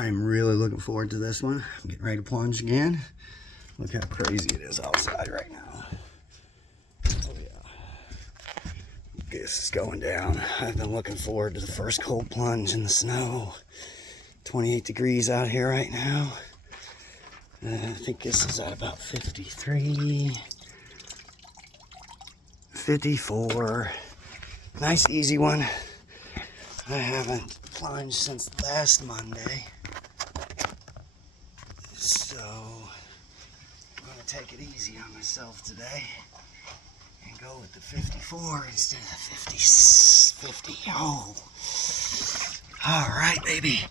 I'm really looking forward to this one. I'm getting ready to plunge again. Look how crazy it is outside right now. Oh yeah. This is going down. I've been looking forward to the first cold plunge in the snow. 28 degrees out here right now. I think this is at about 53, 54. Nice easy one. I haven't plunged since last Monday. So I'm gonna take it easy on myself today and go with the 54 instead of the 50. Oh, all right, baby.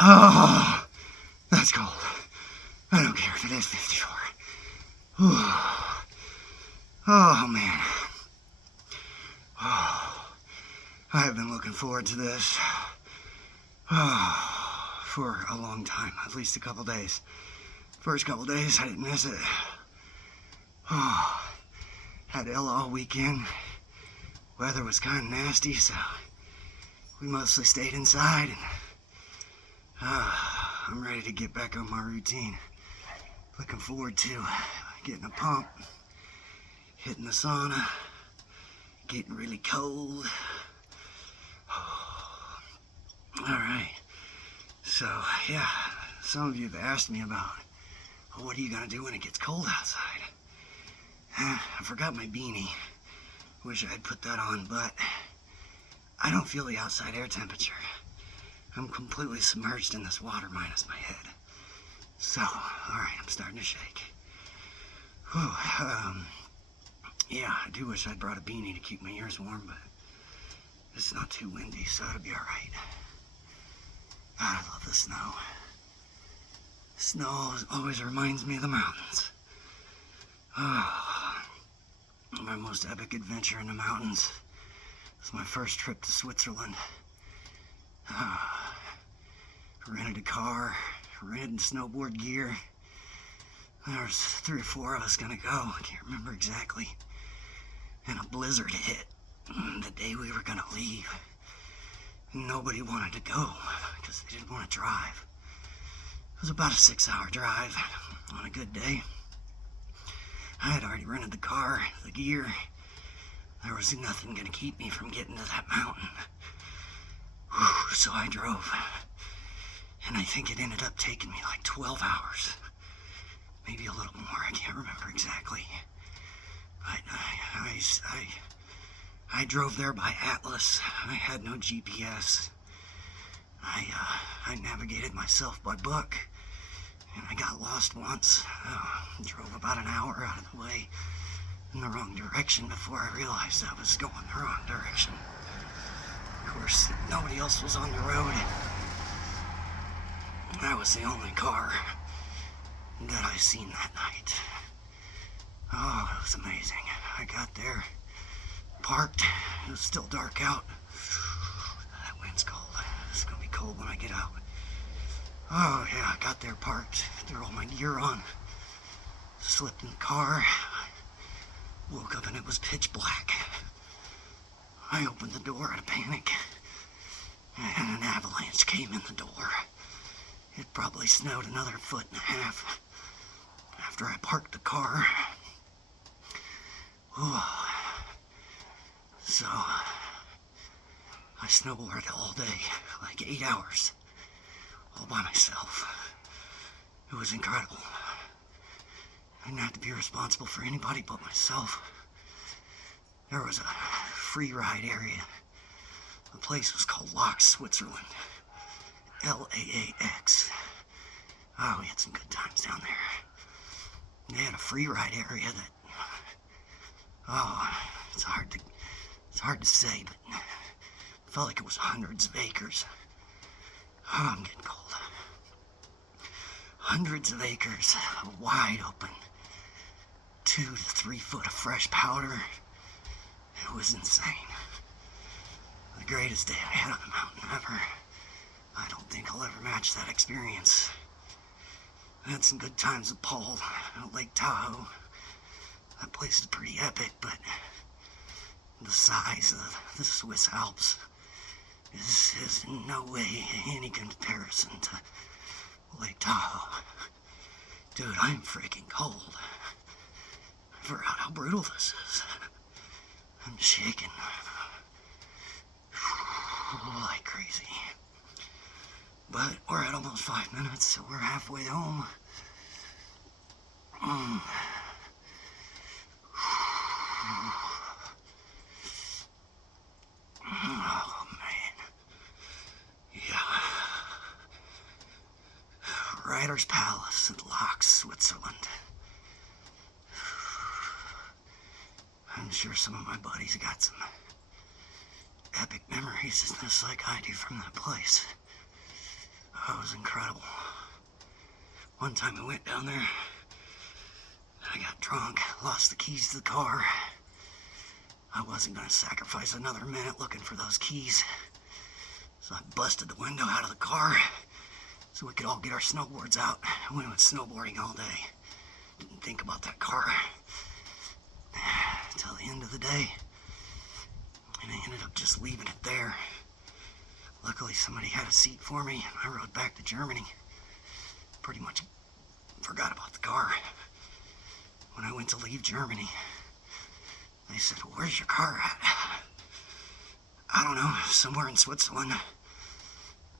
Oh, that's cold. I don't care if it is 54. Oh man. Oh, I've been looking forward to this for a long time, at least a couple days. First couple days, I didn't miss it. Had Ella all weekend. Weather was kind of nasty, so we mostly stayed inside. And I'm ready to get back on my routine. Looking forward to getting a pump, hitting the sauna, getting really cold. All right. So, yeah, some of you have asked me about, well, what are you going to do when it gets cold outside? I forgot my beanie. Wish I had put that on, but I don't feel the outside air temperature. I'm completely submerged in this water minus my head. So, all right, I'm starting to shake. Whew, yeah, I do wish I'd brought a beanie to keep my ears warm, but it's not too windy, so it'll be all right. God, I love the snow. Snow always reminds me of the mountains. Oh, my most epic adventure in the mountains was my first trip to Switzerland. Rented a car, rented snowboard gear. There was 3 or 4 of us gonna go, I can't remember exactly. And a blizzard hit the day we were gonna leave. Nobody wanted to go because they didn't want to drive. It was about a 6-hour drive on a good day. I had already rented the car, the gear. There was nothing gonna keep me from getting to that mountain. So I drove. And I think it ended up taking me like 12 hours. Maybe a little more, I can't remember exactly. But I drove there by Atlas. I had no GPS. I navigated myself by book. And I got lost once. Drove about an hour out of the way in the wrong direction before I realized I was going the wrong direction. Of course, nobody else was on the road. I was the only car that I seen that night. Oh, it was amazing. I got there, parked. It was still dark out. That wind's cold. It's gonna be cold when I get out. Oh yeah, I got there, parked, threw all my gear on, slipped in the car, woke up and it was pitch black. I opened the door in a panic, and an avalanche came in the door. It probably snowed another 1.5 feet after I parked the car. So, I snowboarded all day, like 8 hours, all by myself. It was incredible. I didn't have to be responsible for anybody but myself. There was a free ride area. The place was called Laax, Switzerland. Laax. Oh, we had some good times down there. They had a free ride area that, it's hard to say, but it felt like it was hundreds of acres. Oh, I'm getting cold. Hundreds of acres, wide open. 2 to 3 foot of fresh powder. It was insane. The greatest day I had on the mountain ever. I don't think I'll ever match that experience. I had some good times with Paul at Lake Tahoe. That place is pretty epic, but the size of the Swiss Alps is in no way any comparison to Lake Tahoe. Dude, I'm freaking cold. I forgot how brutal this is. I'm shaking like crazy. But we're at almost 5 minutes, so we're halfway home. Oh, man. Yeah. Ryder's Palace at Laux, Switzerland. I'm sure some of my buddies got some epic memories just like I do from that place. Oh, it was incredible. One time I went down there, I got drunk, lost the keys to the car. I wasn't going to sacrifice another minute looking for those keys. So I busted the window out of the car so we could all get our snowboards out. We went snowboarding all day. Didn't think about that car until the end of the day. And I ended up just leaving it there. Luckily somebody had a seat for me and I rode back to Germany. Pretty much forgot about the car. When I went to leave Germany, they said, "Where's your car at?" "I don't know, somewhere in Switzerland."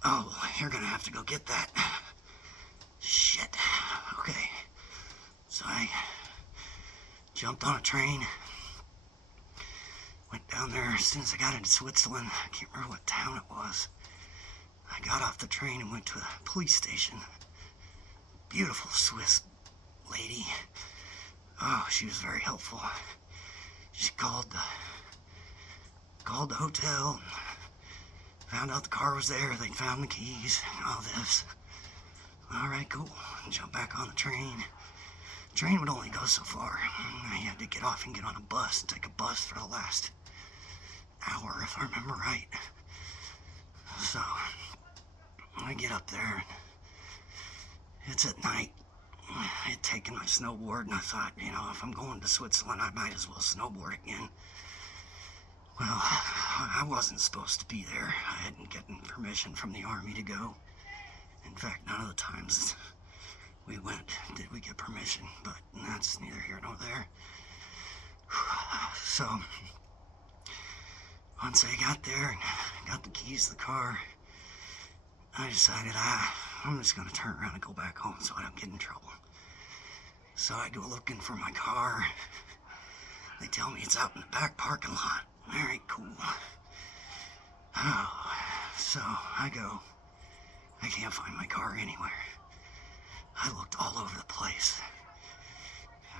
"Oh, you're gonna have to go get that." Shit. Okay. So I jumped on a train, went down there. As soon as I got into Switzerland, I can't remember what town it was, I got off the train and went to a police station. Beautiful Swiss lady. Oh, she was very helpful. She called the hotel and found out the car was there. They'd found the keys and all this. All right, cool. Jump back on the train. The train would only go so far. I had to get off and get on a bus and take a bus for the last hour, if I remember right. So I get up there. It's at night. I had taken my snowboard and I thought, if I'm going to Switzerland, I might as well snowboard again. Well, I wasn't supposed to be there. I hadn't gotten permission from the army to go. In fact, none of the times we went did we get permission, but that's neither here nor there. So, once I got there and got the keys to the car, I decided I'm just going to turn around and go back home so I don't get in trouble. So I go looking for my car. They tell me it's out in the back parking lot. All right, cool. Oh, so I go. I can't find my car anywhere. I looked all over the place.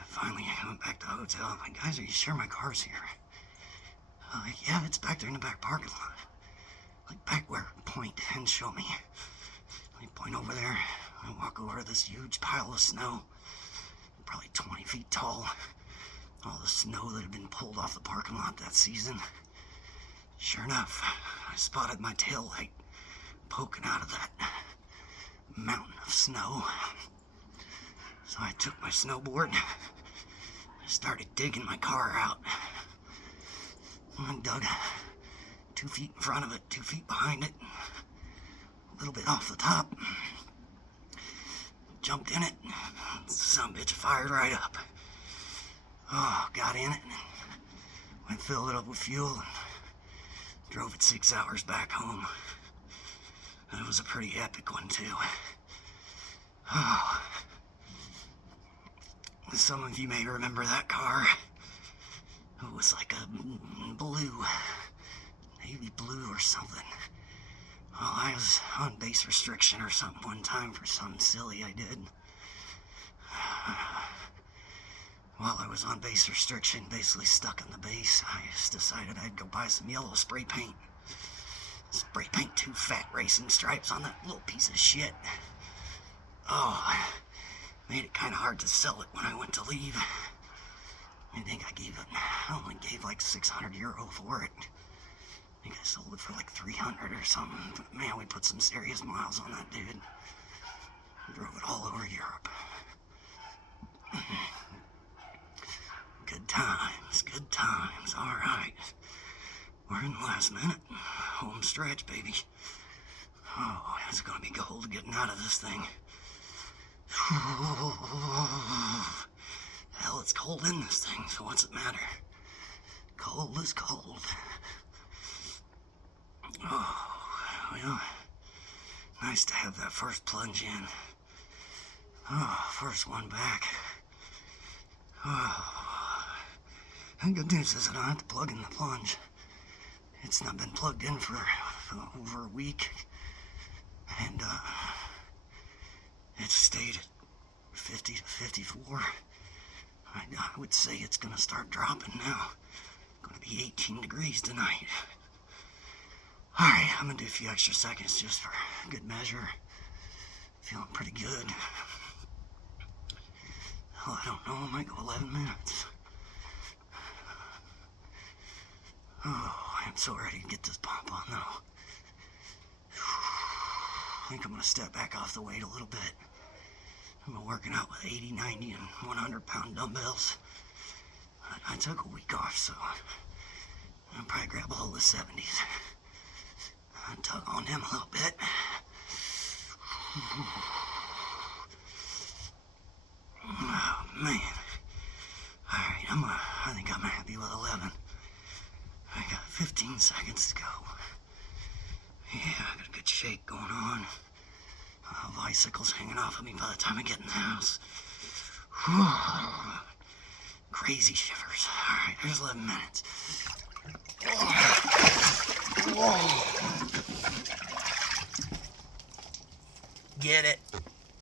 Finally, I went back to the hotel. I'm like, "Guys, are you sure my car's here?" I'm like, "Yeah, it's back there in the back parking lot." Like, back where? Point and show me. I point over there. I walk over this huge pile of snow, probably 20 feet tall. All the snow that had been pulled off the parking lot that season. Sure enough, I spotted my tail light poking out of that mountain of snow. So I took my snowboard, I started digging my car out. I dug 2 feet in front of it, 2 feet behind it, a little bit off the top. Jumped in it, some bitch fired right up. Oh, got in it, went filled it up with fuel, and drove it 6 hours back home. And it was a pretty epic one, too. Oh. Some of you may remember that car. It was like a blue, navy blue or something. Well, I was on base restriction or something one time for something silly I did. While I was on base restriction, basically stuck in the base, I just decided I'd go buy some yellow spray paint. Spray paint 2 fat racing stripes on that little piece of shit. Oh, made it kind of hard to sell it when I went to leave. I think I only gave like €600 for it. I think I sold it for like 300 or something. But man, we put some serious miles on that dude. Drove it all over Europe. Good times, all right. We're in the last minute. Home stretch, baby. Oh, it's gonna be cold getting out of this thing. Hell, it's cold in this thing, so what's it matter? Cold is cold. Oh, well, nice to have that first plunge in. Oh, first one back. Oh, and good news is I don't have to plug in the plunge. It's not been plugged in for over a week, and it's stayed at 50 to 54. I would say it's gonna start dropping now. Gonna be 18 degrees tonight. Alright, I'm gonna do a few extra seconds just for good measure. Feeling pretty good. Hell, I don't know, I might go 11 minutes. Oh, I'm so ready to get this pump on though. I think I'm gonna step back off the weight a little bit. I've been working out with 80, 90, and 100-pound dumbbells. I took a week off, so I'll probably grab a hold of the 70s. And tug on them a little bit. Oh, man. Alright, I think I'm happy with 11. I got 15 seconds to go. Yeah, I got a good shake going on. Bicycles hanging off of me by the time I get in the house. Crazy shivers. Alright, there's 11 minutes. Get it.